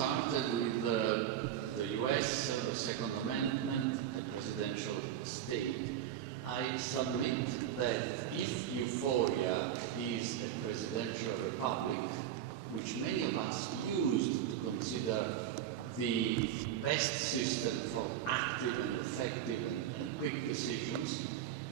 started with the US, the Second Amendment, the presidential state. I submit that if euphoria is a presidential republic, which many of us used to consider the best system for active and effective and quick decisions,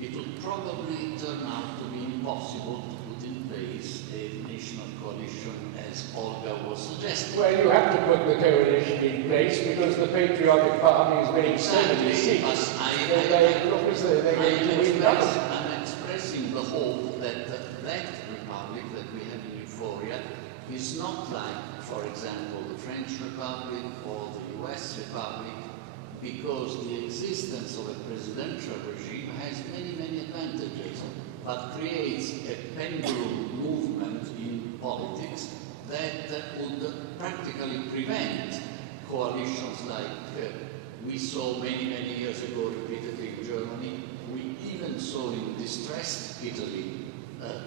it would probably turn out to be impossible to put in place a national coalition as Olga was suggesting. Well, you have to put the coalition in place because the Patriotic Party is getting 70 seats. I'm expressing the hope that that republic that we have in euphoria is not like, for example, the French Republic or the US Republic, because the existence of a presidential regime has many, many advantages, but creates a pendulum movement in politics that would practically prevent coalitions like we saw many, many years ago repeatedly in Germany. We even saw in distressed Italy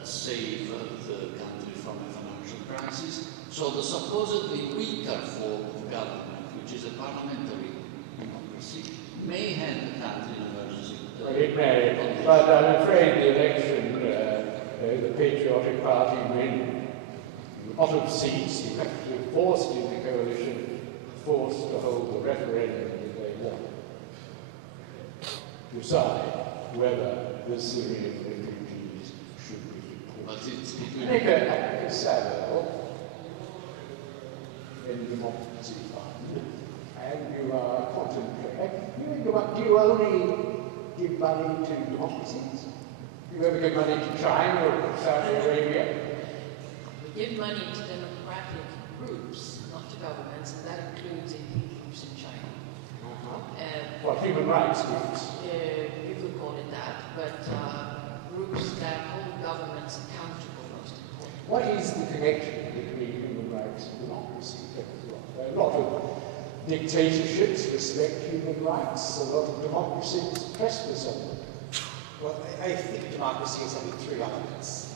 save the country from a financial crisis. So the supposedly weaker form of government, which is a parliamentary democracy, may hand the country in emergency. It may, but I'm afraid the election, the Patriotic Party win a lot of seats. You have to be forced in the coalition, forced to hold the referendum that they want. Decide whether the Syrian refugees should be deported. Annika Savill in the Democracy Fund, and you are contemplating. Do you only give money to democracies? Do you ever give money to China or Saudi Arabia? We give money to democratic groups, not to governments, and that includes elite groups in China. What, human rights groups? You could call it that, but groups that hold governments accountable, most important. What is the connection between human rights and democracy? A lot of dictatorships respect human rights, a lot of democracies trespass on them. Well, I think democracy is having three elements.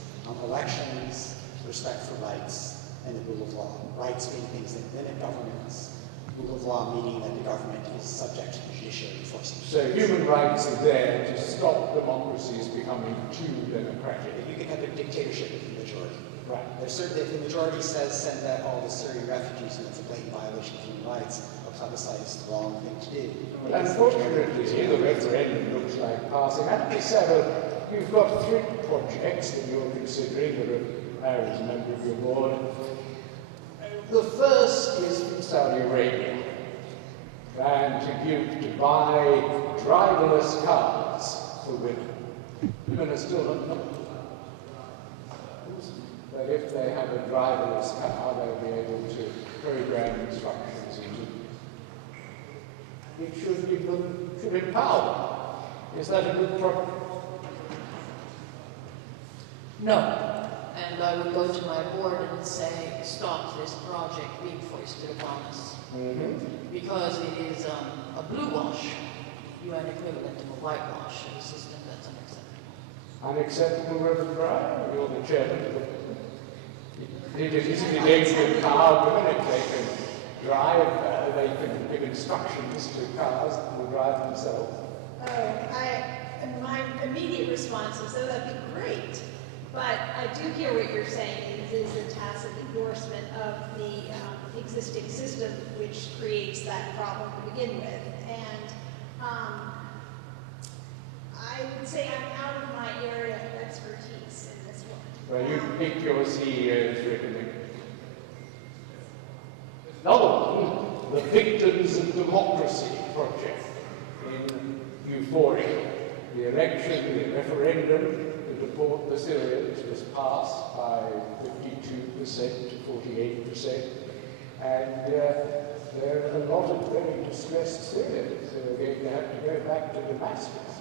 Elections, respect for rights, and the rule of law. Rights being things that limit governments. Rule of law meaning that the government is subject to the judiciary enforcing. So human rights are there to stop democracies becoming too democratic. You can have a dictatorship with the majority. Right. If the majority says send back all the Syrian refugees and it's a blatant violation of human rights, a plebiscite is the wrong thing to do. Well, unfortunately, the referendum looks like passing. Annika Savill, you've got 3 projects that you're considering that are as a member of your board. The first is from Saudi Arabia, and to buy driverless cars for women. Women are still not known. But if they have a driverless car, they'll be able to program instructions into it. It should give them, should empower them. Is that a good project? No. And I would go to my board and say, stop this project being foisted upon us. Because it is a blue wash, UN equivalent of a whitewash, a system that's unacceptable. Unacceptable, Reverend Brian? You're the chairman of the... Isn't it aimed at power women? If they can drive, they can give instructions to cars that will drive themselves. My immediate response is, oh, that'd be great. But I do hear what you're saying. It is a tacit endorsement of the existing system, which creates that problem to begin with. And I would say I'm out of my area of expertise in this one. Well, you pick your CEO's recommendation. Another one, the Victims of Democracy project in euphoria. The election, the referendum to deport the Syrians was passed by 52% to 48%. And there are a lot of very distressed Syrians who are going to have to go back to Damascus.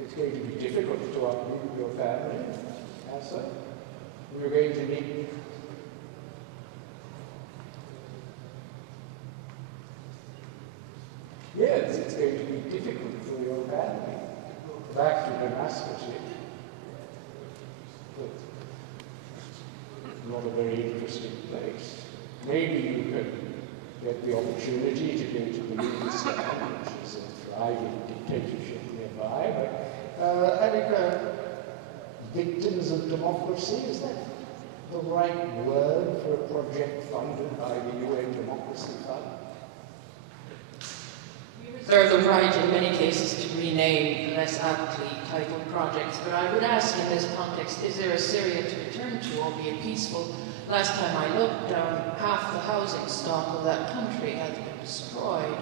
It's going to be difficult to uproot your family, as such. You're going to need... Yes, it's going to be difficult for your family. Back to Damascus, but not a very interesting place. Maybe you can get the opportunity to go to the Kurdistan, which is a thriving dictatorship nearby. But Annika, victims of democracy, is that the right word for a project funded by the UN Democracy Fund? We reserve the right in many cases to rename less aptly titled projects, but I would ask in this context, is there a Syria to return to, albeit peaceful? Last time I looked, half the housing stock of that country has been destroyed.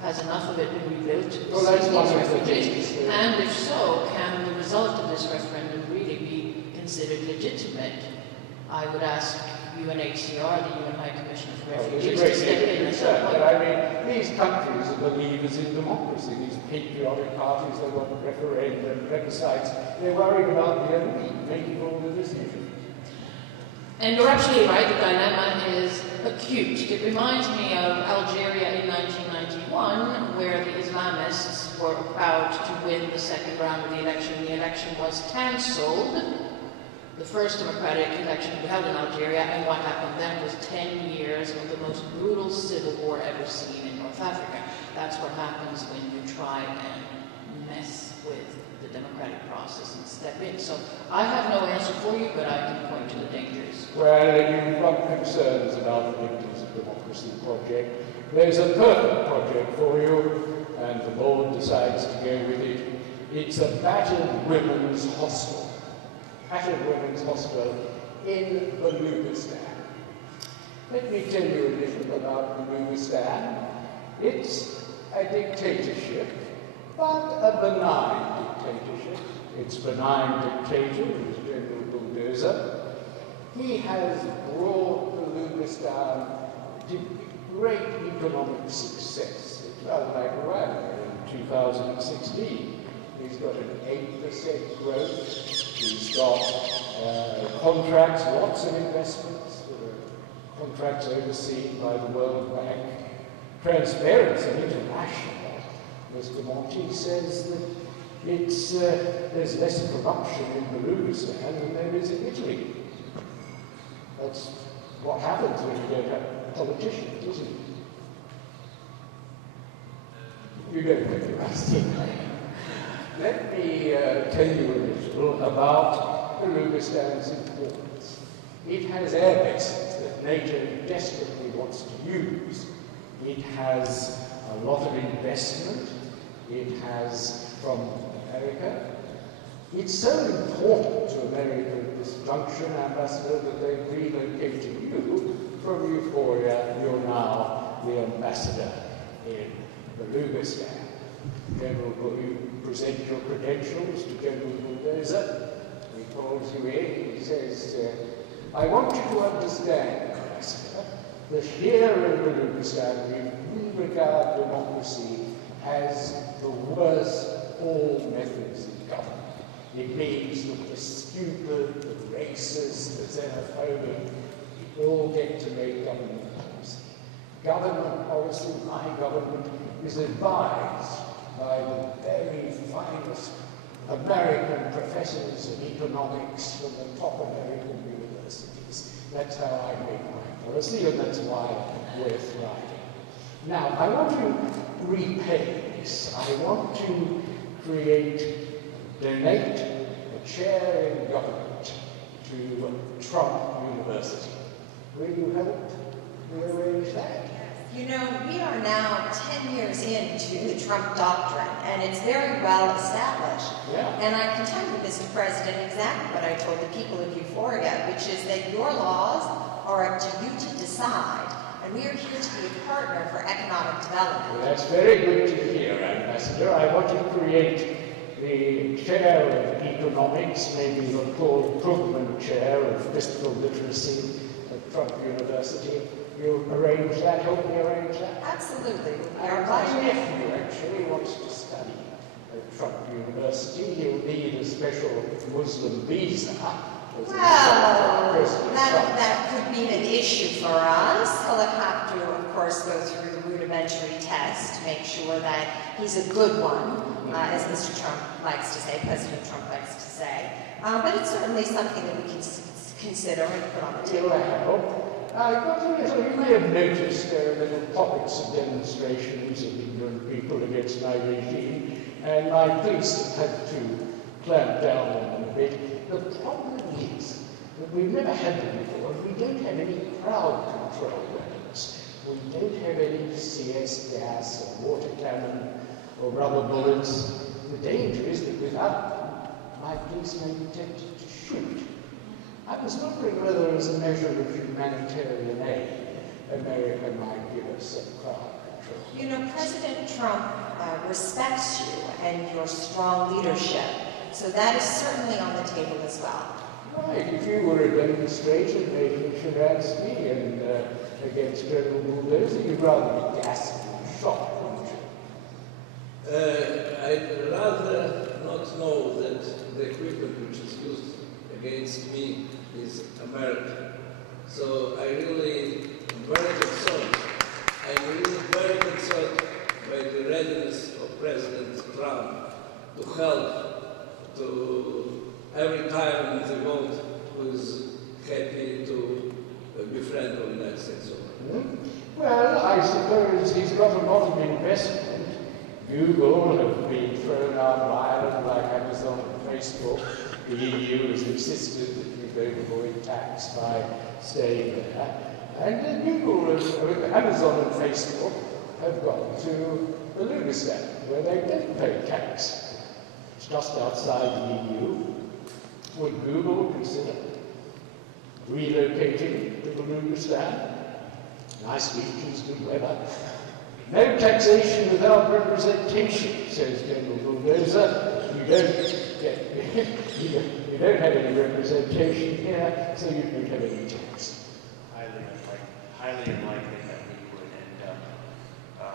Has enough of it been rebuilt to Well, that's one these of the refugees? things. And if so, can the result of this referendum really be considered legitimate? I would ask UNHCR, the UN High Commissioner for Refugees, to step in at some point. But I mean, these countries are believers in democracy, these patriotic parties, they want referendum, plebiscites, they're worried about the elite making all the decisions. And you're absolutely right, the dilemma is acute. It reminds me of Algeria in 1991, where the Islamists were about to win the second round of the election. The election was cancelled, the first democratic election to be held in Algeria, and what happened then was 10 years of the most brutal civil war ever seen in North Africa. That's what happens when you try and mess with the democratic process and step in. So I have no answer for you, but I can point to the dangers. Well, you've got concerns about the Victims of Democracy project. There's a perfect project for you, and the board decides to go with it. It's a battered women's hostel. Battered women's hostel in Baluchistan. Let me tell you a little about Baluchistan. It's a dictatorship, but a benign dictatorship. Its benign dictator is General Bulldozer. He has brought Baluchistan to great economic success. It's rather like Rwanda in 2016. He's got an 8% growth. He's got contracts, lots of investments, contracts overseen by the World Bank. Transparency International, Mr. Monti says that there's less corruption in Baluchistan than there is in Italy. That's what happens when you don't have politicians, isn't it? You don't have to ask him. Let me tell you a little about Baluchistan's importance. It has air bases that NATO desperately wants to use. It has a lot of investment. It has from America. It's so important to America at this junction, Ambassador, that they've relocated you from Euphoria. You're now the ambassador in Baluchistan. General, you present your credentials to General Bulldozer. He calls you in. He says, I want you to understand, Ambassador, that here in Baluchistan we regard democracy as the worst of all methods of government. It means that the stupid, the racist, the xenophobic, we all get to make government policy. Government policy, my government, is advised by the very finest American professors of economics from the top American universities. That's how I make my policy, and that's why we're thriving. Now, I want to repay this. I want to donate a chair in government to Trump University. Will you help me arrange that? You know, we are now 10 years into the Trump doctrine, and it's very well established. Yeah. And I can tell you, Mr. President, exactly what I told the people of Euphoria, which is that your laws are up to you to decide, and we are here to be a partner for economic development. Well, that's very good to hear, Ambassador. I want to create the chair of economics, maybe the Paul Krugman chair of fiscal literacy at Trump University. You'll arrange that, help me arrange that? Absolutely. My nephew actually wants to study at Trump University. He'll need a special Muslim visa. Well, that could be an issue for us. He'll have to, of course, go through the rudimentary test to make sure that he's a good one, as Mr. Trump likes to say, President Trump likes to say. But it's certainly something that we can consider and put on the table. It'll help. I got a little, you may have noticed there are little pockets of demonstrations of ignorant people against my regime, and my police have had to clamp down on them a bit. The problem is that we've never had them before, and we don't have any crowd control weapons. We don't have any CS gas or water cannon or rubber bullets. The danger is that without them, my police may be tempted to shoot. I was wondering whether, as a measure of humanitarian aid, America might give us some crowd control. You know, President Trump respects you and your strong leadership, so that is certainly on the table as well. Right, if you were a demonstrator making Sharansky and against General Bulldozer, you'd rather be gassed and shot, wouldn't you? I'd rather not know that the equipment which is used against me is American. So I really am very concerned. I'm really very concerned by the readiness of President Trump to help to every time in the world who is happy to be friend of the United States. Well, I suppose he's got a lot of investment. Google have been thrown out of Ireland like Amazon and Facebook. The EU has insisted that you don't avoid tax by staying there. And Google, Amazon and Facebook have gone to Belugistan, where they don't pay tax. It's just outside the EU. Would Google consider relocating to Belugistan? Nice beaches, good weather. No taxation without representation, says General Bulldozer. You don't have any representation here, so you don't have any tax. Highly unlikely that we would end up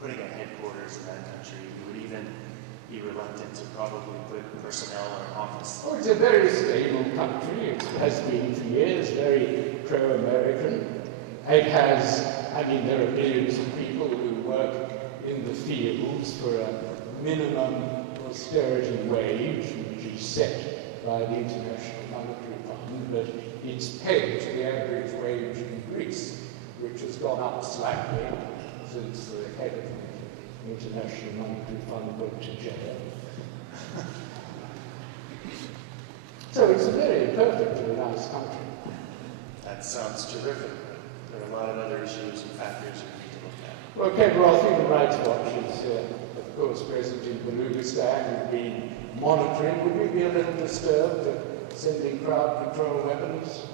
putting a headquarters in that country. We would even be reluctant to probably put personnel or an office. Oh, it's a very stable country. It has been for years, very pro-American. It has, I mean, there are millions of people who work in the fields for a minimum austerity wage, which is set by the International Monetary Fund, but it's pegged to the average wage in Greece, which has gone up slightly since the head of the International Monetary Fund went to jail. So it's a very perfectly nice country. That sounds terrific. There are a lot of other issues and factors we need to look at. Well, Kevlar, Human Rights Watch is, of course, present in Belugistan. We've been monitoring. Would we be a little disturbed at sending crowd control weapons?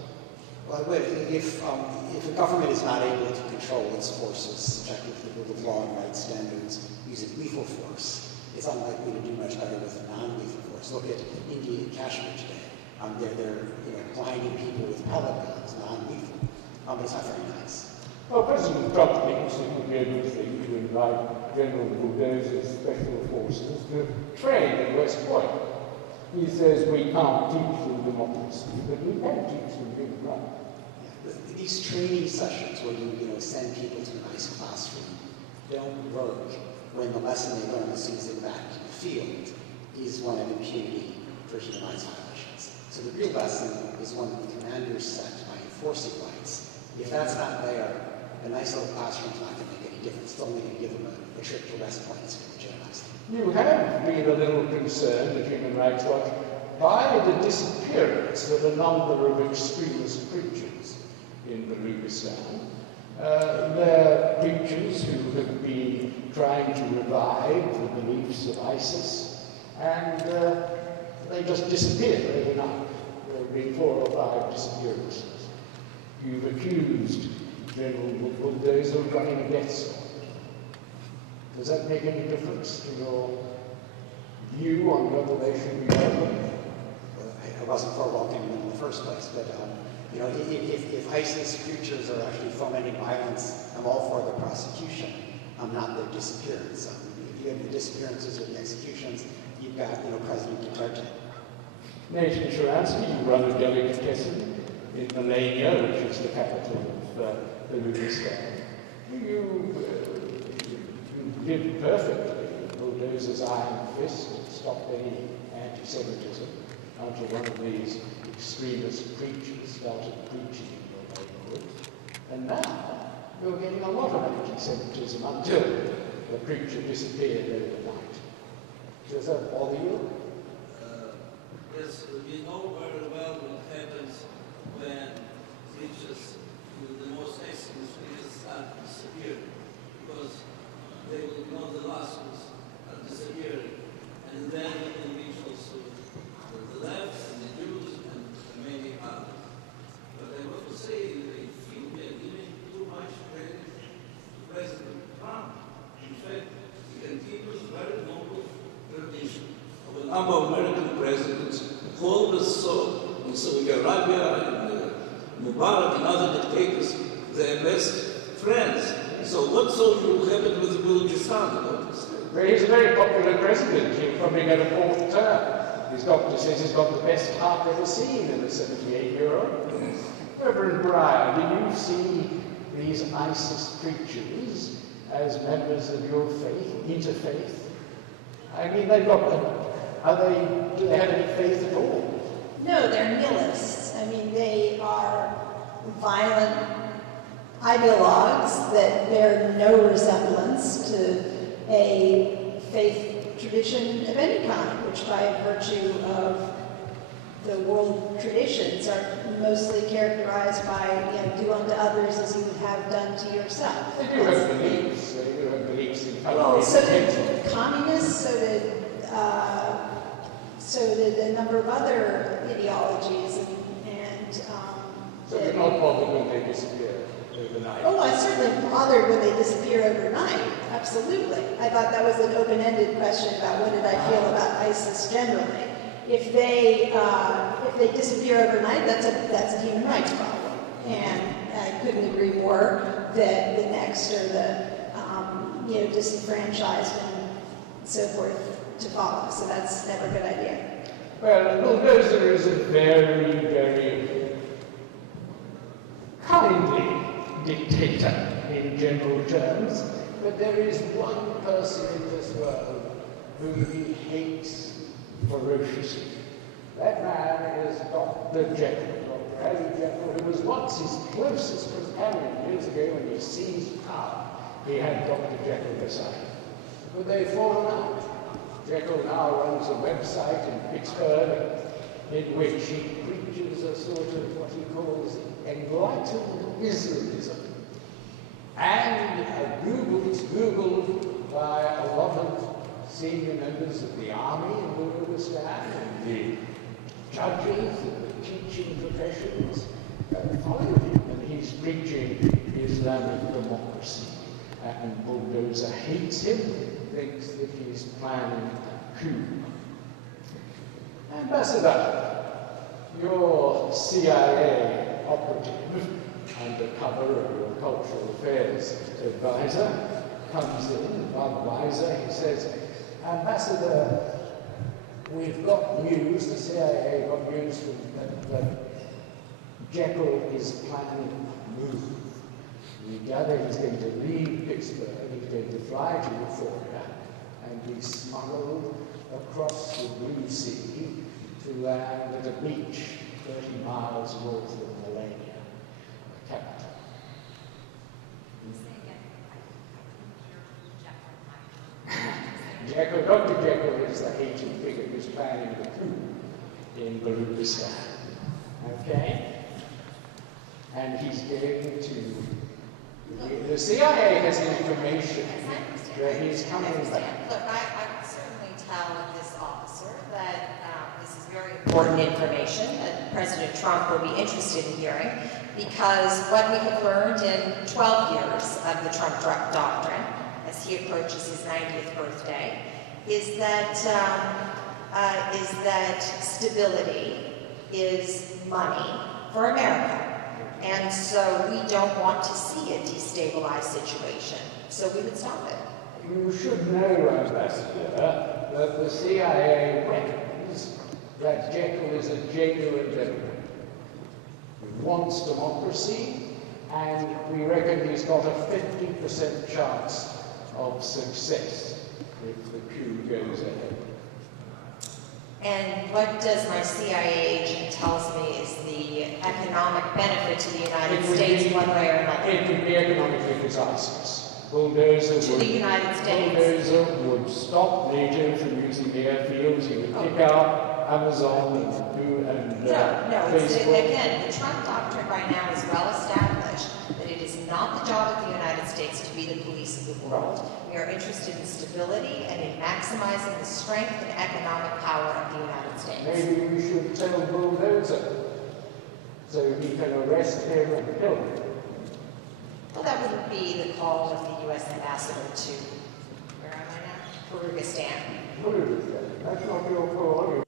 Well, if a government is not able to control its forces, subjected to the rule of law and rights standards, using lethal force, it's unlikely to do much better with non-lethal force. Look at India and Kashmir today. They're blinding people with pellet guns, non-lethal. But it's not very nice. Well, President Trump thinks it would be a good thing to invite General Bulldozer's special forces to train at West Point. He says we can't teach them democracy, but we can teach them human rights. Yeah, these training sessions where you send people to a nice classroom don't work when the lesson they learn as soon as they're back in the field is one of impunity for human rights violations. So the real lesson is one that the commanders set by enforcing rights. If that's not there, a nice little classroom's not going to make any difference. It's only going to give them a trip to West Point to legitimize them. You have been a little concerned at Human Rights Watch by the disappearance of a number of extremist preachers in Belugistan. They're preachers who have been trying to revive the beliefs of ISIS, and they just disappeared overnight. There have been 4 or 5 disappearances. You've accused General Bulldozer of running a death squad. Does that make any difference to your view on whether they should be welcomed? I wasn't for welcoming them in the first place, but if ISIS preachers are actually fomenting violence, I'm all for the prosecution. I'm not their disappearance. If you have the disappearances or the executions, you've got President Duterte. Natan Sharansky, you run a delicatessen in Melania, which is the capital of Belugistan. You did perfectly. Bulldozer's iron fist stopped any anti-Semitism until one of these extremist preachers started preaching in your neighborhood. And now you're getting a lot of anti-Semitism until the preacher disappeared overnight. Does that bother you? Yes, we know very well what happens when preachers with the most excellent speakers start disappearing, because they will be not the last ones are disappearing. And then we can reach also the left and the Jews and many others. But I want to say that I feel we are giving too much credit to President Trump. In fact, he continues very noble tradition of a number of American presidents who always saw in Saudi Arabia and Mubarak and other dictators their best friends. So what so will happen with Balochistan? Well, he's a very popular president. He'll probably get a fourth term. His doctor says he's got the best heart ever seen in a 78-year-old. Reverend Breyer, do you see these ISIS preachers as members of your faith, interfaith? I mean, they've got do they have any faith at all? No, they're nihilists. I mean, they are violent ideologues that bear no resemblance to a faith tradition of any kind, which by virtue of the world traditions are mostly characterized by, do unto others as you would have done to yourself. They do have beliefs. They do have beliefs in Well, so did communists, so did a number of other ideologies, so you're not bothered when they disappear overnight? Oh, I certainly bothered when they disappear overnight. Absolutely. I thought that was an open-ended question about what did I feel about ISIS generally. If they disappear overnight, that's a human rights problem, and I couldn't agree more that the next are the disenfranchised and so forth to follow. So that's never a good idea. Well, Bulldozer is a very, very kindly dictator in general terms, but there is one person in this world whom he hates ferociously. That man is Dr. Jekyll, Dr. Ali Jekyll, who was once his closest companion years ago when he seized power. He had Dr. Jekyll beside him. But they've fallen out. Jekyll now runs a website in Pittsburgh in which he preaches a sort of what he calls enlightened Islamism. And it's Googled by a lot of senior members of the army in Kurdistan and the judges and the teaching professions follow him. And he's preaching Islamic democracy. And Bulldozer hates him, thinks that he's planning a coup. Ambassador, your CIA operative, undercover of your cultural affairs advisor, comes in, advisor, he says, Ambassador, we've got news, the CIA got news that Jekyll is planning a move. We gather he's going to leave Pittsburgh, he's going to fly to Euphoria, and be smuggled across the Blue Sea to land at a beach 30 miles north of Melania, the capital. Jekyll, Dr. Jekyll is the hated figure who's planning the coup in Baluchistan. Okay? And he's going to... The CIA has information that he's coming back. Look, I can certainly tell this officer that this is very important information that President Trump will be interested in hearing, because what we have learned in 12 years of the Trump doctrine, as he approaches his 90th birthday, is that stability is money for America. And so we don't want to see a destabilized situation. So we would stop it. You should know, Ambassador, that the CIA reckons that Jekyll is a genuine Democrat. He wants democracy, and we reckon he's got a 50% chance of success if the coup goes ahead. And what does my CIA agent tells me is the economic economic benefit to the United States one way or another. It would be economically disastrous. Bulldozer would stop NATO from using the airfields. He would kick out Amazon and Facebook. Again, the Trump doctrine right now is well established that it is not the job of the United States to be the police of the world. We are interested in stability and in maximizing the strength and economic power of the United States. Maybe we should tell Bulldozer so he can arrest him and kill him. Well, that wouldn't be the call of the U.S. ambassador to, where am I now? Kyrgyzstan. That's not your call.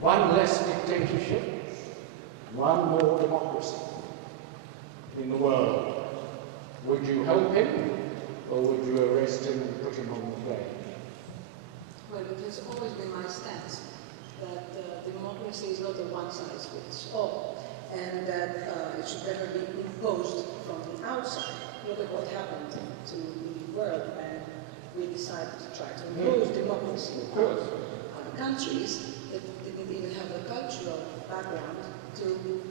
One less dictatorship, one more democracy in the world. Would you help him, or would you arrest him and put him on the plane? Well, it has always been my stance that democracy is not a one-size-fits-all, and that it should never be imposed from the outside. Look at what happened to the world when we decided to try to impose democracy on other countries that didn't even have a cultural background to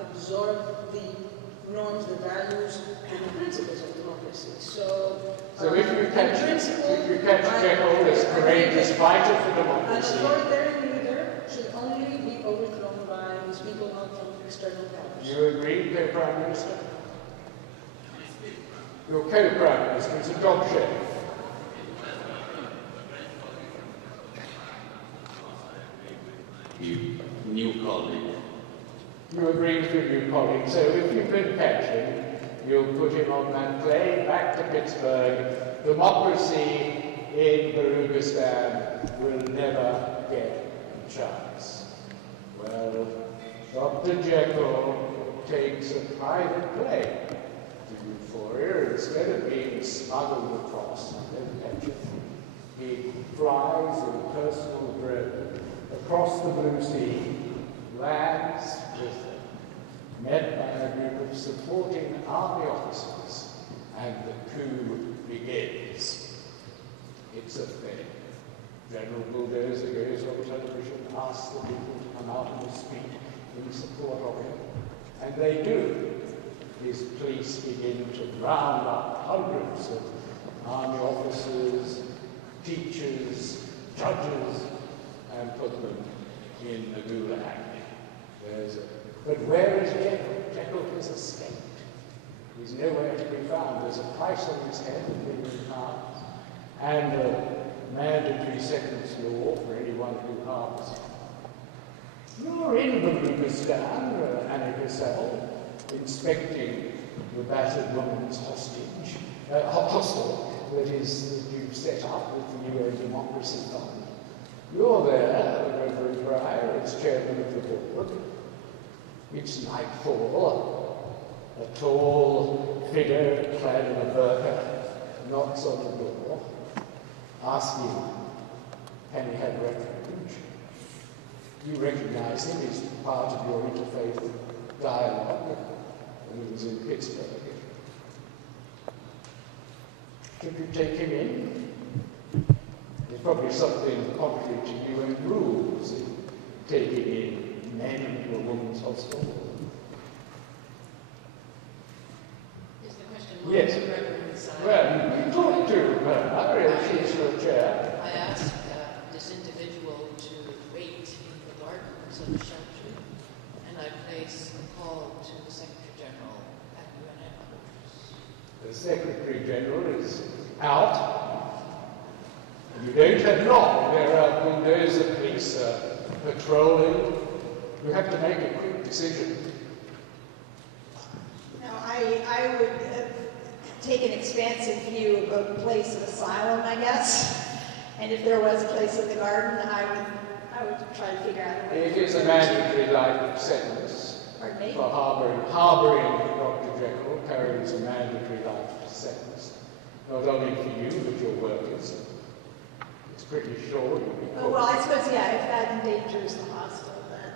absorb the norms, the values, and the principles of democracy. So if you catch Jekyll, this courageous fighter for democracy, an authoritarian leader should only be overthrown by his people, not from external powers. You agree, Co-Prime Minister? Your Co-Prime Minister is a dog sheriff. New colleague. You agree with your new colleague, so if you could catch him, you'll put him on that plane back to Pittsburgh. Democracy in Barugistan will never get a chance. Well, Dr. Jekyll takes a private plane to Euphoria instead of being smuggled across. He flies in personal drone across the blue sea, lands with met by a group of supporting army officers, and the coup begins. It's a thing. General Bulldozer goes on television, asks the people to come out and speak in support of him, and they do. His police begin to round up hundreds of army officers, teachers, judges, and put them in the gulag. But where is Jekyll? Jekyll has escaped. He's nowhere to be found. There's a price on his head of £1 million, and a mandatory sentence law for anyone who harms him. You're in Baluchistan, Annika Savill, inspecting the battered woman's hostel that you've set up with the UN Democracy Fund. You're there, Reverend Breyer, as chairman of the board. It's nightfall. A tall figure clad in a burqa knocks on the door, asking, can he have refuge? You recognize him, he's part of your interfaith dialogue when he was in Pittsburgh. Should you take him in? There's probably something contrary to UN rules in taking in men into a woman's hostel. Is the question yes. to Reverend Simon? Well, you talk to her. She's your chair. I asked this individual to wait in the gardens of the shelter, and I placed a call to the Secretary General at UNDEF. The Secretary General is out. You don't have long. There are bulldozer police patrolling. You have to make a quick decision. No, I would take an expansive view of a place of asylum, I guess. And if there was a place in the garden, I would try to figure out a way. It is a mandatory life sentence. Pardon me? For harboring Dr. Jekyll carries a mandatory life sentence. Not only for you, but your workers. It's pretty sure you'll be caught. Oh, well, I suppose, yeah, if that endangers the hostel, then.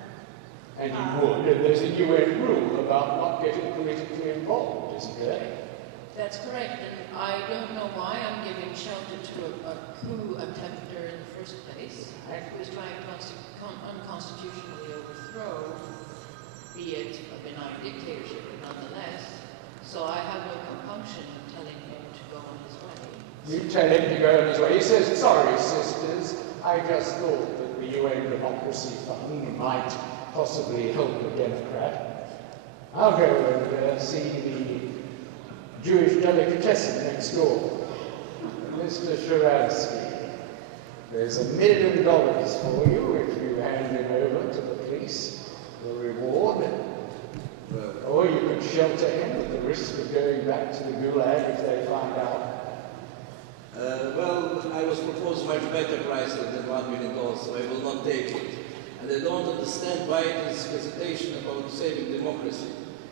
And you would. And there's a UN rule about not getting politically involved, isn't there? That's correct, and I don't know why I'm giving shelter to a coup attempter in the first place, who is trying to unconstitutionally overthrow, be it a benign dictatorship, but nonetheless. So I have no compunction in telling him to go on his way. You tell him to go on his way. He says, sorry, sisters, I just thought that the UN Democracy Fund might possibly help a Democrat. I'll go and see the Jewish delicatessen next door, Mr. Sharansky. There's $1 million for you if you hand him over to the police, the reward. Or you could shelter him at the risk of going back to the gulag if they find out. Well, I was proposed much better price than $1 million, so I will not take it. And I don't understand why this hesitation about saving democracy.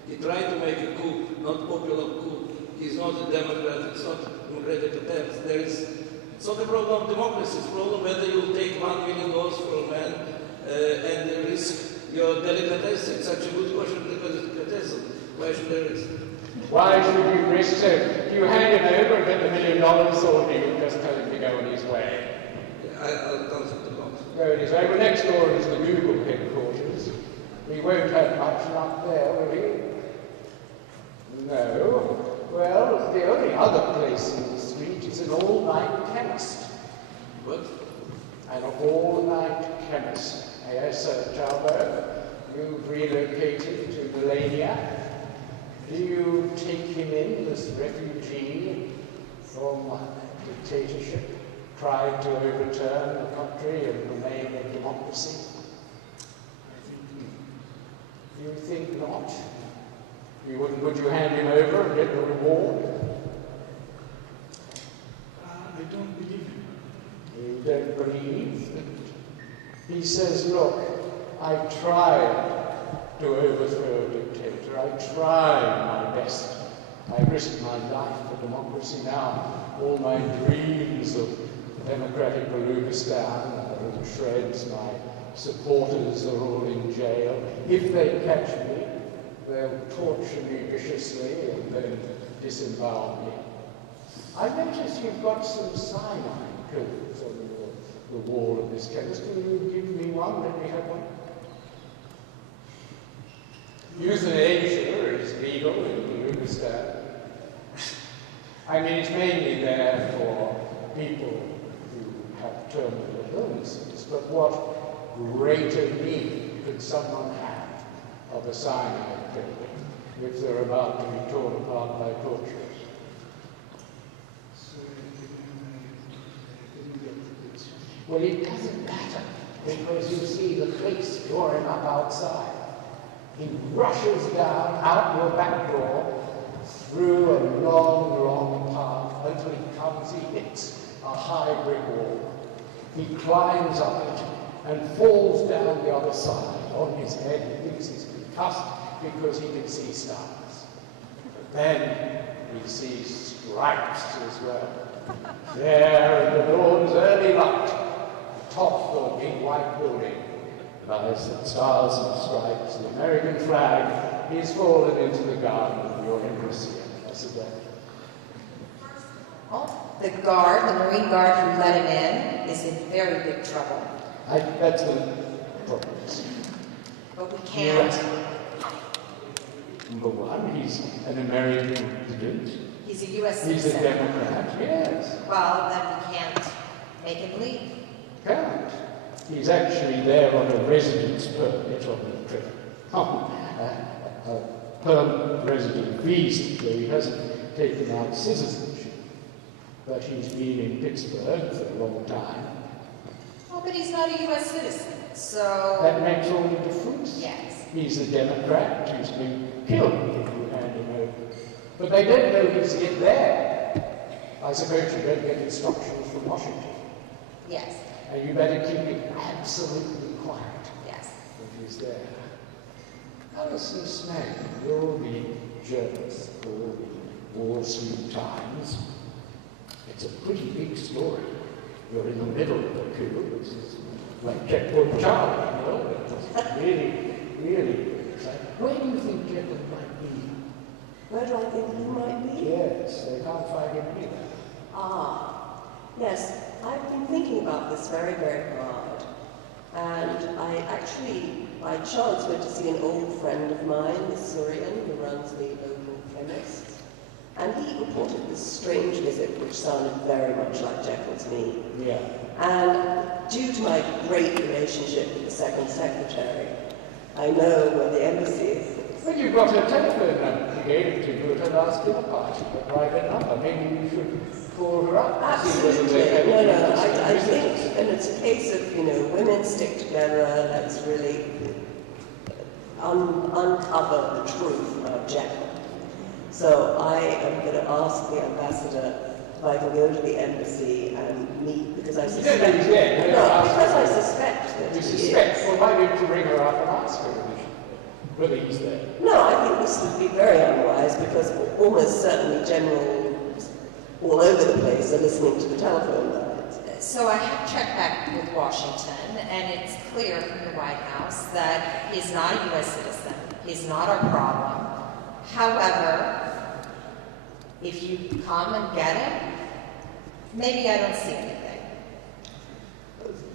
He tried to make a coup, not popular coup. He's not a Democrat, it's not a democratic attempt. It's not a problem of democracy, it's a problem whether you take $1 million for a man and risk your delicatessen. It's such a good question, delicatessen. Why should I risk? Why should you risk it? You hand him over and get the $1 million, or do you just tell him to go on his way? Yeah, I'll tell him to go. Go on his way. Well, next door is the Google headquarters. We won't have much luck there, will we? No. Well, the only other place in the street is an all-night chemist. What? An all-night chemist. Yes, Chalbo, you've relocated to Melania. Do you take him in, this refugee from dictatorship, tried to overturn the country in the name of democracy? You think not? Would you hand him over and get the reward? I don't believe him. You don't believe that? He says, look, I tried to overthrow a dictator. I tried my best. I risked my life for democracy. Now all my dreams of democratic Baluchistan are in shreds. My supporters are all in jail. If they catch me, they'll torture me viciously and then disembowel me. I notice you've got some cyanide pills on the wall of this chemist. Will you give me one? Let me have one. Euthanasia is legal in Baluchistan. I mean, it's mainly there for people who have terminal illnesses, but what greater need could someone have of a cyanide pill if they're about to be torn apart by torturers? Well, it doesn't matter, because you see the police drawing up outside. He rushes down out your back door, through a long, long path, until he comes, he hits a high brick wall. He climbs up it and falls down the other side. On his head, he thinks he's concussed because he can see stars. But then he sees stripes as well. There in the dawn's early light, atop the big white building, lies the stars and stripes. The American flag is fallen into the garden of your embassy, Ambassador. Well, the Marine Guard who let him in, is in very big trouble. That's the problem. But we can't. Number one, he's an American president. He's a U.S. He's citizen. a Democrat, yes. Well, then we can't make him leave. Can't. He's actually there on a residence permit on the trip. A permanent resident visa, so he hasn't taken out citizenship. But he's been in Pittsburgh for a long time. Oh, but he's not a U.S. citizen, so... That makes all the difference. Yes. He's a Democrat who's been killed if you hand him over. But they don't know he's yet there. I suppose you don't get instructions from Washington. Yes. And you better keep it absolutely quiet. Yes. When he's there. Alison Smale, you're the journalist for the Wall Street Times. It's a pretty big story. You're in the middle of the coup, which is like Checkpoint Charlie, you know? It's really, really exciting. Where do you think Jekyll might be? Where do I think he might be? Yes, they can't find him anywhere. Ah, yes. I've been thinking about this very, very hard. And I actually, by chance, went to see an old friend of mine, the Syrian, who runs the local chemist. And he reported this strange visit, which sounded very much like Jekyll to me. Yeah. And due to my great relationship with the Second Secretary, I know where the embassy is. Well, you've got her telephone number. She gave it to you at her last dinner party. A private number. Maybe you should call her up and see whether they have No, I think, and it's a case of, women stick together, let's really uncover the truth about Jekyll. So I am going to ask the ambassador if I can go to the embassy and meet, because I suspect... No, because I suspect that you suspect? Well, why don't you ring her up and ask her whether he's there? No, I think this would be very unwise, because almost certainly generals all over the place are listening to the telephone lines. So I have checked back with Washington, and it's clear from the White House that he's not a U.S. citizen. He's not our problem. However, if you come and get him, maybe I don't see anything.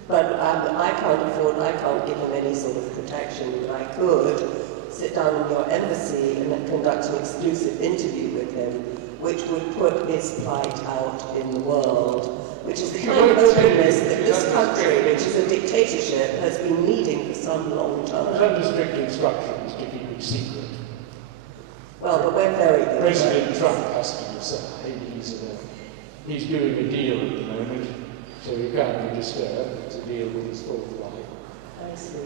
But I can't give him any sort of protection. I could sit down in your embassy and conduct an exclusive interview with him, which would put his plight out in the world, which is the kind of openness that this country, which is a dictatorship, has been needing for some long time. It's under strict instructions to keep it secret. Well, but we're very good. President Trump has to decide. He's doing a deal at the moment, so he can't be disturbed. It's a deal with his fourth wife. I see.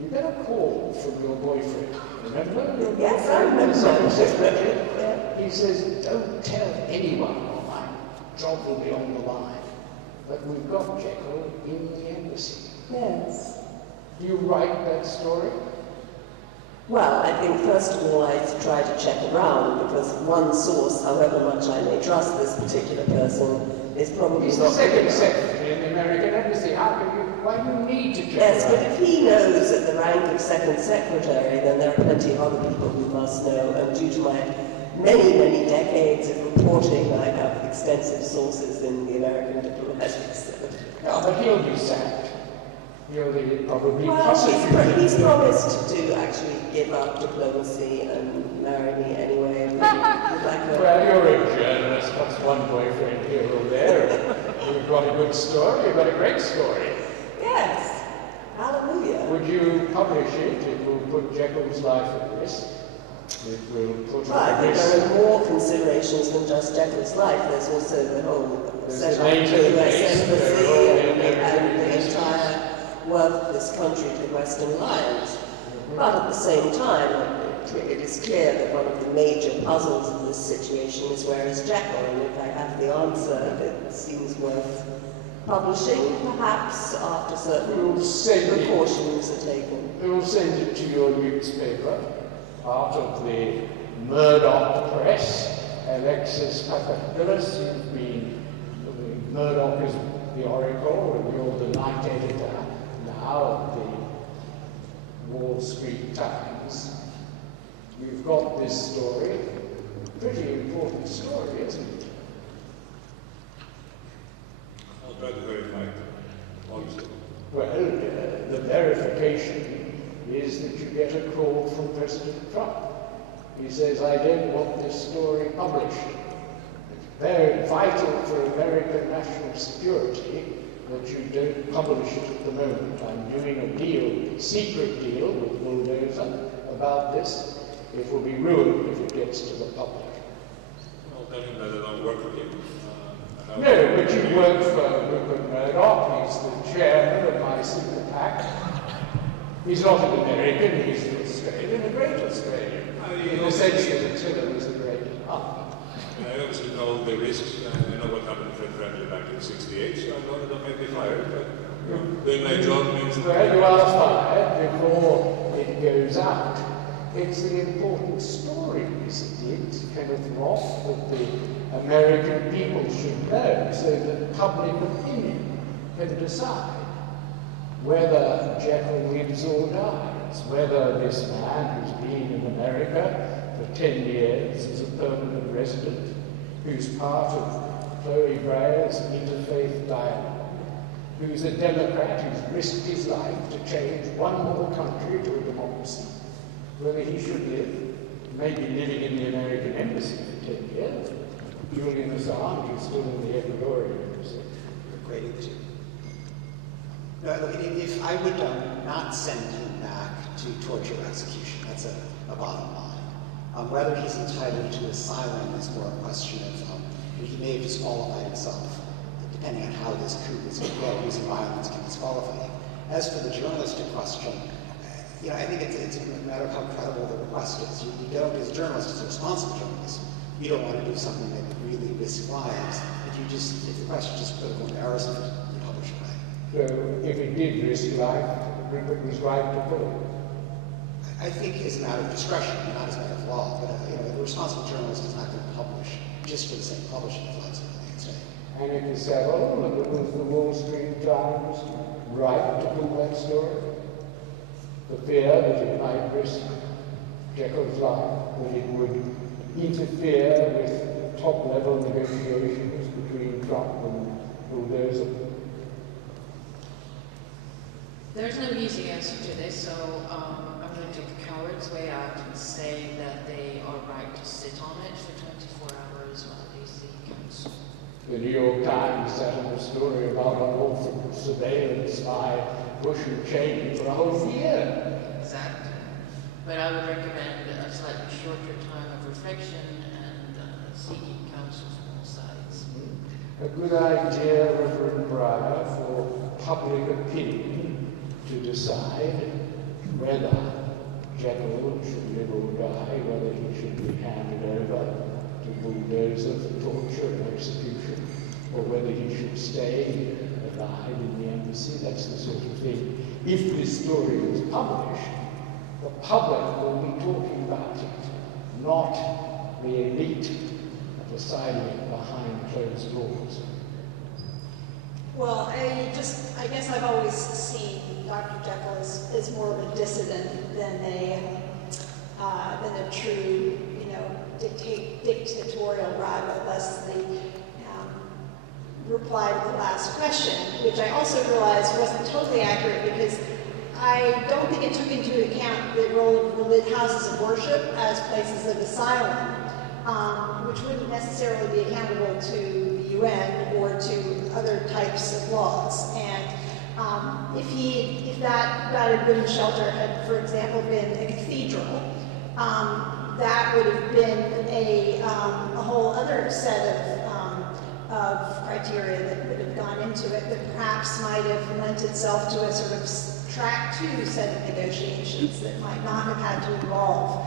you get a call from your boyfriend. Remember? Yes, I remember. He says, don't tell anyone or my job will be on the line. But we've got Jekyll in the embassy. Yes. Do you write that story? Well, I think first of all I try to check around, because one source, however much I may trust this particular person, is probably He's not the second secretary in the American embassy. Why do you need to check Yes, around? but if he knows at the rank of second secretary, then there are plenty of other people who must know, and due to my many, many decades of reporting, I have extensive sources in the American diplomatic service. No, but he'll be sacked. He'll be probably Well, prosecuted. he's promised to actually give up diplomacy and marry me anyway. Well, you're a journalist. What's one boyfriend here or there? You've got a good story. You've got a great story. Yes. Hallelujah. Would you publish it? It will put Jekyll's life at risk. It will put Well, I at think risk. there are more considerations than just Jekyll's life. There's also the whole setup of the US Embassy and the entire wealth of this country to Western Alliance. But at the same time, it is clear that one of the major puzzles of this situation is where is Jekyll, and if I have the answer, it seems worth publishing, perhaps after certain precautions are taken. You'll send it to your newspaper, part of the Murdoch press. Alexis Papahelas, you've been, Murdoch is the Oracle, and you're the night editor now of the Wall Street Times. You've got this story, pretty important story, isn't it? I'll try to verify it, obviously. Well, the verification is that you get a call from President Trump. He says, I don't want this story published. It's very vital for American national security that you don't publish it at the moment. I'm doing a deal, secret deal with Bulldozer about this. It will be ruined if it gets to the public. I'll tell him that I don't work for him. No, but you work for Rubin Murdoch. He's the chairman of my super PAC. He's not an American, he's an Australian, a great Australian. In the sense that Attila was a great army. I obviously know the risks. I know what happened to Fred Friendly back in '68, so I know that I may be fired, but doing my job means that... Well, you are fired before it goes out. It's an important story, isn't it, Kenneth Roth, that the American people should know, so that public opinion can decide whether Jekyll lives or dies, whether this man who's been in America for 10 years is a permanent resident, who's part of Chloe Brayer's interfaith dialogue, who's a Democrat who's risked his life to change one more country to a democracy, whether he should live, maybe living in the American embassy for 10 years. Julian Assange is still in the Ecuadorian embassy. Great issue. No, look, if I would not send him back to torture or execution, that's a bottom line. Whether he's entitled to asylum is more a question of, he may have disqualified himself, depending on how this coup is going to go, using violence can disqualify him. As for the journalistic question, I think it's a matter of how credible the request is. You don't, as a journalist, as a responsible journalist, you don't want to do something that would really risk lives. If the question is just political embarrassment, you publish away. So if it did risk life, Rupert was right to put it. I think it's a matter of discretion, not as a matter of law. But a responsible journalist is not going to publish just for the sake of publishing flags of the state. Annika Savill, was the Wall Street Times right to pull that story? The fear that it might risk Jekyll's life, that it would interfere with top-level negotiations between Trump and Bulldozer. There's no easy answer to this, so I'm going to take the coward's way out and say that they are right to sit on it for 24 hours while they seek counsel. The New York Times sat on a story about unlawful surveillance by Bush and Cheney for a whole year. Exactly. But I would recommend a slightly shorter time of reflection and seeking counsel from all sides. A good idea, Reverend Breyer, for public opinion to decide whether Jekyll should live or die, whether he should be handed over to bulldozers of torture and execution, or whether he should stay alive in the embassy. That's the sort of thing. If this story is published, the public will be talking about it, not the elite deciding it behind closed doors. Well, I guess I've always seen Dr. Jekyll as more of a dissident than a true, dictatorial rival. That's the reply to the last question, which I also realized wasn't totally accurate because I don't think it took into account the role of houses of worship as places of asylum, which wouldn't necessarily be accountable to the UN or to other types of laws. And if that women's shelter had, for example, been a cathedral, that would have been a whole other set of criteria that would have gone into it that perhaps might have lent itself to a sort of track 2 set of negotiations that might not have had to involve,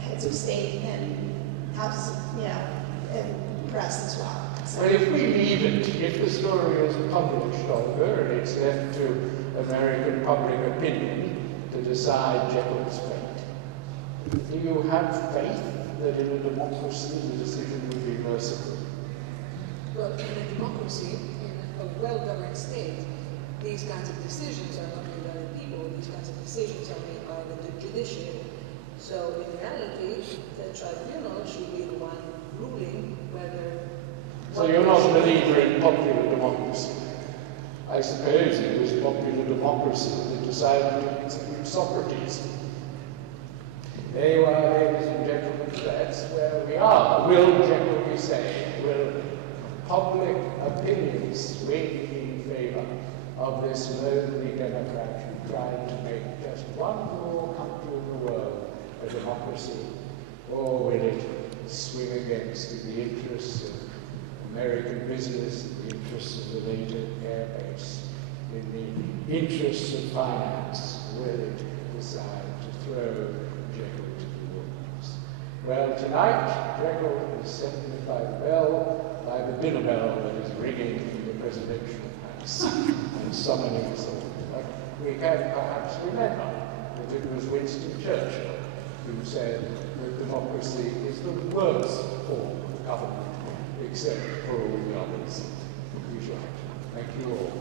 heads of state and houses, and press as well. So. Well, if we leave it, if the story is published longer and it's left to American public opinion to decide Jekyll's fate, do you have faith that in a democracy the decision will be merciful? Well, in a democracy, in a well-governed state, these kinds of decisions are not made by the people, these kinds of decisions are made by the judiciary. So in reality, the tribunal should be the one ruling whether... So you're not a believer in popular democracy? I suppose it was popular democracy that decided to execute Socrates. There you are, ladies and gentlemen, that's where we are. Will Jekyll be saved? Will public opinion swing in favor of this lonely Democrat who tried to make just one more country in the world a democracy? Or will it swing against the interests of American business, the interests of the NATO air base, in the interests of finance? Will it decide to throw Jekyll to the wolves? Well, tonight, Jekyll is sent by the bell, by the dinner bell that is ringing in the presidential house and summoning us all. But we can perhaps remember that it was Winston Churchill who said that democracy is the worst form of government except for all the others. He's right. Thank you all.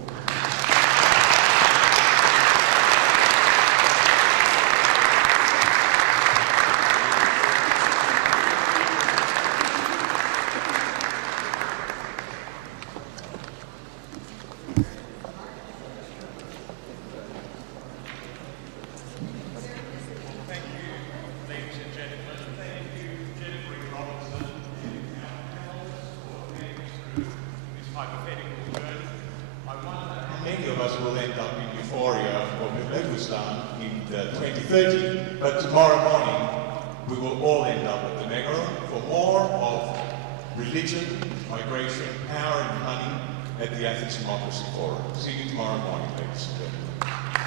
But tomorrow morning, we will all end up at the Negro for more of religion, migration, power and money at the Athens Democracy Forum. See you tomorrow morning, ladies and gentlemen.